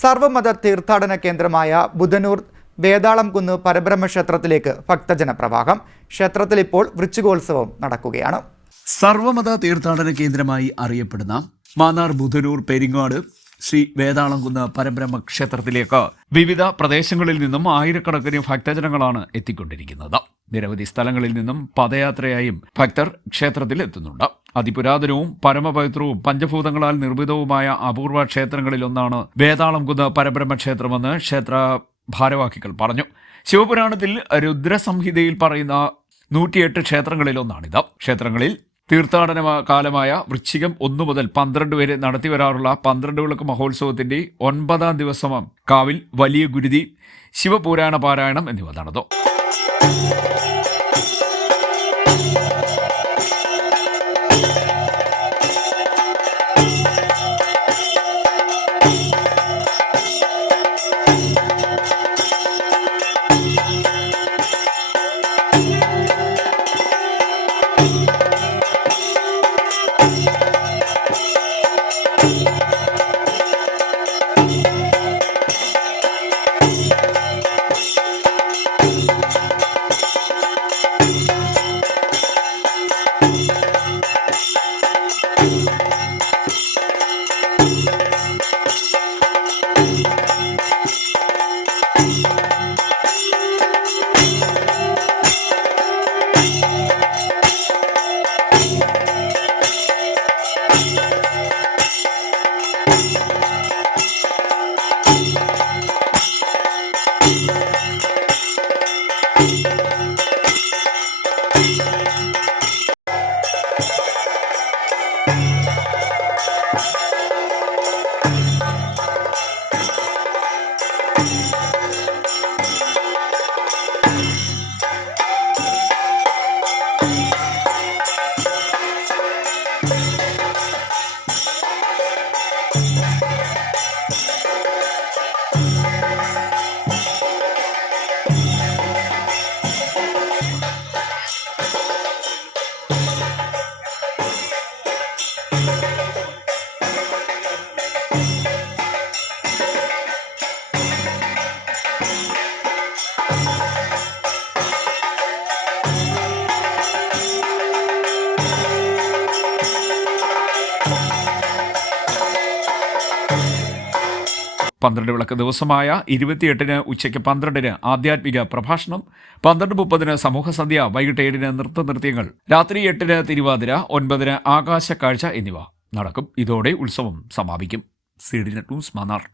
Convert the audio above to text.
സർവമത തീർത്ഥാടന കേന്ദ്രമായ ബുധനൂർ വേതാളംകുന്ന് പരബ്രഹ്മ ക്ഷേത്രത്തിലേക്ക് ഭക്തജന പ്രവാഹം. ക്ഷേത്രത്തിൽ ഇപ്പോൾ വൃശ്ചികോത്സവം നടക്കുകയാണ്. സർവമത തീർത്ഥാടന കേന്ദ്രമായി അറിയപ്പെടുന്ന മാന്നാർ ബുധനൂർ പെരിങ്ങാട് ശ്രീ വേതാളംകുന്ന് പരബ്രഹ്മ ക്ഷേത്രത്തിലേക്ക് വിവിധ പ്രദേശങ്ങളിൽ നിന്നും ആയിരക്കണക്കിന് ഭക്തജനങ്ങളാണ് എത്തിക്കൊണ്ടിരിക്കുന്നത്. നിരവധി സ്ഥലങ്ങളിൽ നിന്നും പദയാത്രയായും ഭക്തർ ക്ഷേത്രത്തിൽ എത്തുന്നുണ്ട്. അതിപുരാതനവും പരമപവിത്രവും പഞ്ചഭൂതങ്ങളാൽ നിർമ്മിതവുമായ അപൂർവ ക്ഷേത്രങ്ങളിലൊന്നാണ് വേതാളംകുന്ന് പരബ്രഹ്മ ക്ഷേത്രമെന്ന് ക്ഷേത്ര ഭാരവാഹികൾ പറഞ്ഞു. ശിവപുരാണത്തിൽ രുദ്രസംഹിതയിൽ പറയുന്ന 108 ക്ഷേത്രങ്ങളിലൊന്നാണിത്. ക്ഷേത്രങ്ങളിൽ തീർത്ഥാടന കാലമായ വൃശ്ചികം 1 മുതൽ 12 വരെ നടത്തിവരാറുള്ള 12 വിളക്ക് മഹോത്സവത്തിന്റെ 9ാം ദിവസം കാവിൽ വലിയ ഗുരുതി, ശിവപുരാണ പാരായണം എന്നിവ നടന്നു. പന്ത്രണ്ട് വിളക്ക് ദിവസമായ 28-ന് ഉച്ചയ്ക്ക് 12-ന് ആധ്യാത്മിക പ്രഭാഷണം, 12:30-ന് സമൂഹസന്ധ്യ, വൈകിട്ട് 7-ന് നൃത്തനൃത്യങ്ങൾ, രാത്രി 8-ന് തിരുവാതിര, 9-ന് ആകാശക്കാഴ്ച എന്നിവ നടക്കും. ഇതോടെ ഉത്സവം സമാപിക്കും. CDNet news, Mannar.